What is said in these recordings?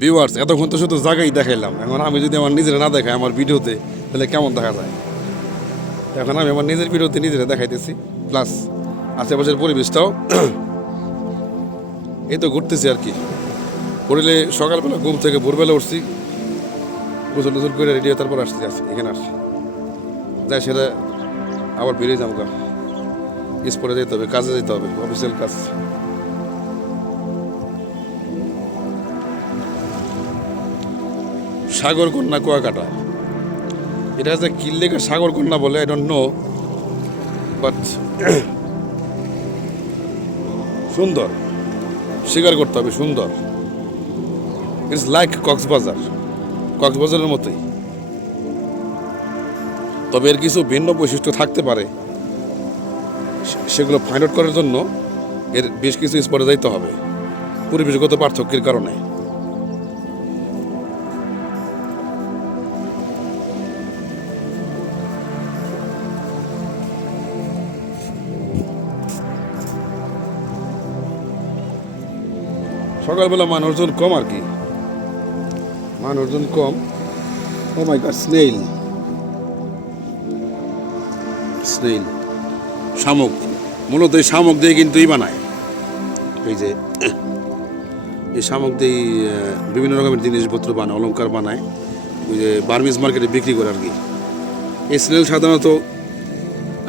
Viewers, এতক্ষণ তো শুধু জায়গায় দেখাইলাম, এখন আমি যদি আমার নিজেরা না দেখাই আমার ভিডিওতে তাহলে কেমন দেখা যায়। এখন আমি আমার নিজের ভিডিওতে নিজেরা দেখাইতেছি, প্লাস আশেপাশের পরিবেশটাও এই তো ঘুরতেছি আর কি। করিলে সকালবেলা ঘুম থেকে ভোরবেলা উঠছি, গোসল টোসল করে রেডি হয়ে তারপর আসছি এখানে আসছি, যাই সেটা আবার বেরিয়ে যাবো গা। স্পোর্টে যেতে হবে, কাজে যেতে হবে, অফিসিয়াল কাজ। সাগর কন্যা কুয়াকাটা, এটা হচ্ছে কিল্লেকে সাগর কন্যা বলে, আই ডোন্ট নো, বাট সুন্দর, স্বীকার করতে হবে সুন্দর। ইটস লাইক কক্সবাজারের মতোই, তবে এর কিছু ভিন্ন বৈশিষ্ট্য থাকতে পারে, সেগুলো ফাইন্ড আউট করার জন্য এর বেশ কিছু স্পটে যাইতে হবে পরিবেশগত পার্থক্যের কারণে। সকালবেলা মানুষজন কম আর কি, মানুষজন কম। ও মাই গড, স্নেইল, শামুক, মূলত এই শামুক দিয়ে কিন্তু বানায়, এই যে এই শামুক দিয়ে বিভিন্ন রকমের জিনিসপত্র বানায়, অলংকার বানায়, ওই যে বার্মিজ মার্কেটে বিক্রি করে আর কি। এই স্নেল সাধারণত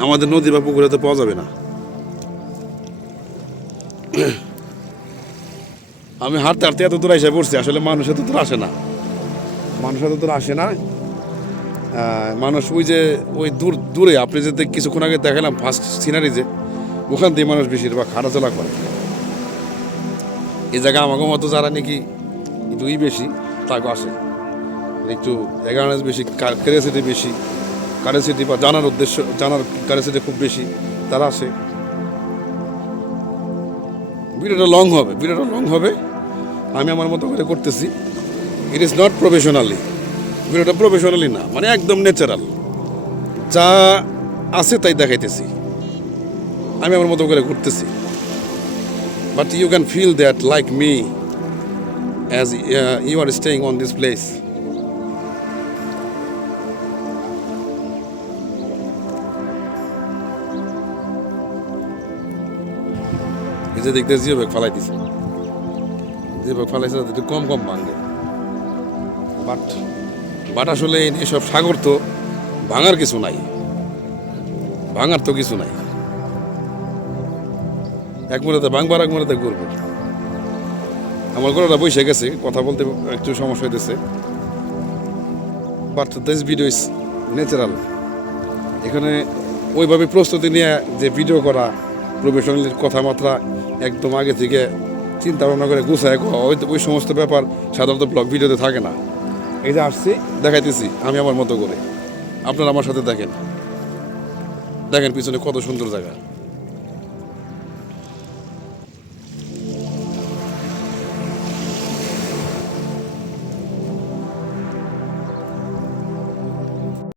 আমাদের নদী বা পুকুরে তো পাওয়া যাবে না। আমি হাঁটতে হাঁটতে এত দূর এসে পড়ছি, আসলে মানুষ এত দূর আসে না, মানুষ ওই যে ওই দূরে আপনি যে কিছুক্ষণ আগে দেখালাম ফার্স্ট সিনারি, যে ওখান দিয়ে মানুষ বেশিরভাগ হাঁটাচলা করে। এই জায়গা আমাকে মতো যারা নাকি দুই বেশি তাকে আসে, একটু অ্যাওয়ারনেস বেশি, কারেন্সিটি বা জানার কারেন্সিটি খুব বেশি, তারা আসে। ভিডিওটা লং হবে, আমি আমার মতো করে করতেছি। ইট ইজ নট প্রফেশনালি, ভিডিওটা প্রফেশনালি না, মানে একদম ন্যাচারাল, যা আছে তাই দেখাইতেছি, আমি আমার মতো করে করতেছি। But you can feel that like me as you are staying on this place. এই যে দেখতে জিও ব্যাগ ফালাইতেছে, একটু কম ভাঙে, বাট আসলে এসব সাগর তো ভাঙার কিছু নাই, এক মুহূর্তে ভাঙবার, এক মুহূর্তে ঘুরবো। আমার গলাটা বসে গেছে, কথা বলতে একটু সমস্যা হইতেছে, but this video is natural. এখানে ওইভাবে প্রস্তুতি নিয়ে যে ভিডিও করা, প্রফেশনাল কথাবার্তা একদম আগে থেকে চিন্তা ভাবনা করে গুছায় ওই সমস্ত ব্যাপার সাধারণত ব্লগ ভিডিওতে থাকে না। এই যে আসছি, দেখাইতেছি আমি আমার মতো করে, আপনারা আমার সাথে দেখেন পিছনে কত সুন্দর জায়গা।